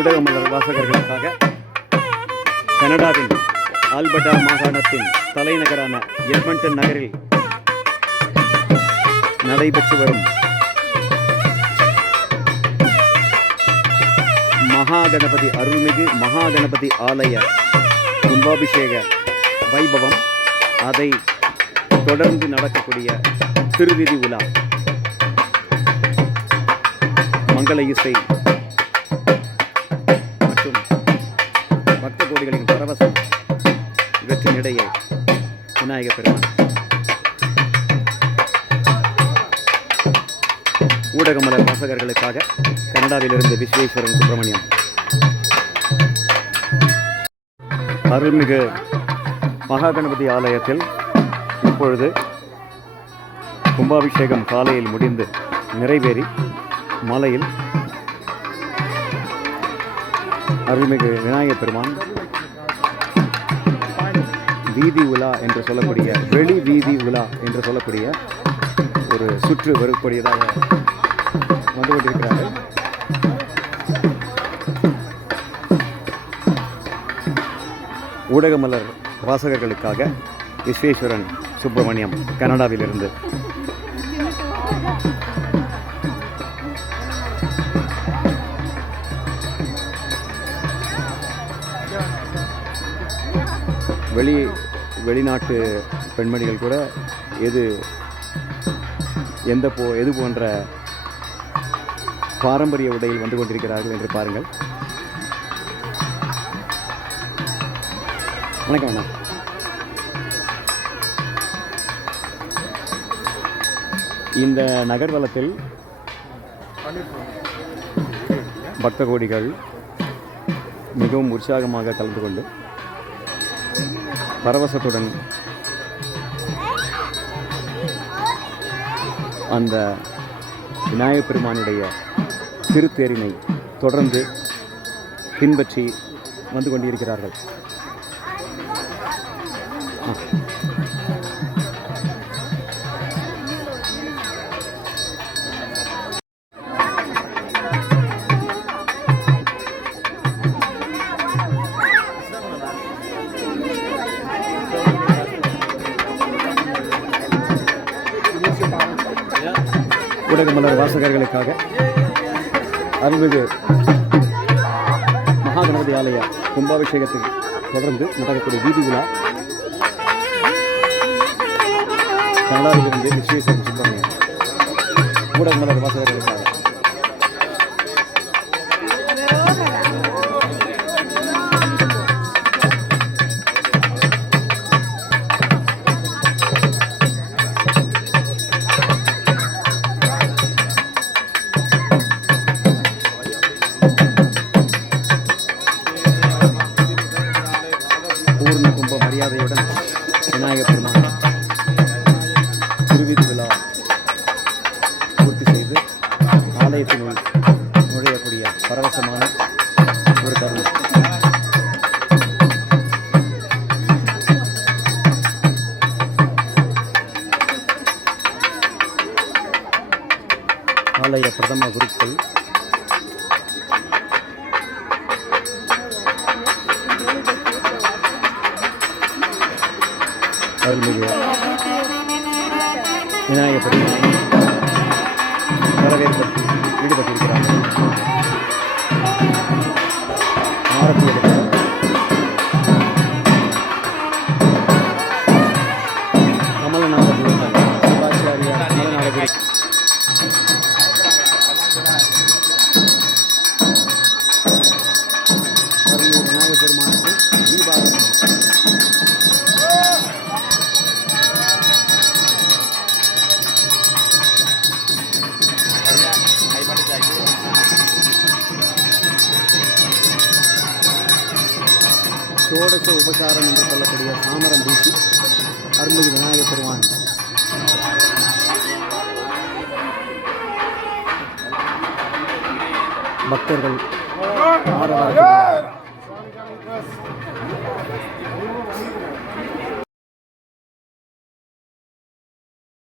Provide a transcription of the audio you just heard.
ஊடகமலர் வாசகர்களுக்காக கனடாவின் ஆல்பர்டா மாகாணத்தின் தலைநகரான எட்மண்டன் நகரில் நடைபெற்று வரும் மகாகணபதி அருள்மிகு மகாகணபதி ஆலய கும்பாபிஷேக வைபவம் அதை தொடர்ந்து நடக்கக்கூடிய திருவிதி உலா மங்கள இசை பக்த கோடிகளின் பரவசம் இவற்றின் இடையே விநாயக பெருமான். ஊடகமலர் வாசகர்களுக்காக கனடாவிலிருந்து விஸ்வேஸ்வரன் சுப்பிரமணியம். அருள்மிகு மகாகணபதி ஆலயத்தில் இப்பொழுது கும்பாபிஷேகம் காலையில் முடிந்து நிறைவேறி மாலையில் அருள்மிகு விநாயகப் பெருமான். வீதி உலா என்று சொல்லக்கூடிய வெளி வீதி உலா என்று சொல்லக்கூடிய ஒரு சுற்று வரக்கூடியதாக வந்து கொண்டிருக்கிறார்கள். ஊடகமலர் வாசகர்களுக்காக விஸ்வேஸ்வரன் சுப்பிரமணியம் கனடாவிலிருந்து வெளி வெளிநாட்டு பெண்மணிகள் கூட எது எந்த போ எது போன்ற பாரம்பரிய உடையில் வந்து கொண்டிருக்கிறார்கள் என்று பாருங்கள். வணக்கம் அண்ணா. இந்த நகர்வலத்தில் பக்த கோடிகள் மிகவும் உற்சாகமாக கலந்து கொண்டு பரவசத்துடன் அந்த விநாயகப் பெருமானுடைய திருத்தேரினை தொடர்ந்து பின்பற்றி வந்து கொண்டிருக்கிறார்கள். ஆ. மன்னர் வாசகர்களுக்காக அருள்மிகு மகாகணபதி ஆலய கும்பாபிஷேகத்தை தொடர்ந்து நடக்கக்கூடிய வீதி விழா கனடாவிலிருந்து விஸ்வேஸ்வரன் ஊடக மன்னர் வாசகர்களுக்காக விநாயகப் பெருமான் திருவிதி விழா பூர்த்தி செய்து ஆலயத்தினுள் நுழையக்கூடிய பரவசமான ஒரு தருணம். ஆலய பிரதம குருக்கள் அருள்மிகு விநாயகப் வரவேற்பு. ஈடுபட்டிருக்கிறார்கள் சோடச உபசாரம் என்று சொல்லக்கூடிய சாமரம் வீசி அருள்மிகு விநாயகர் பெருமான். பக்தர்கள் ஆரவாரம்.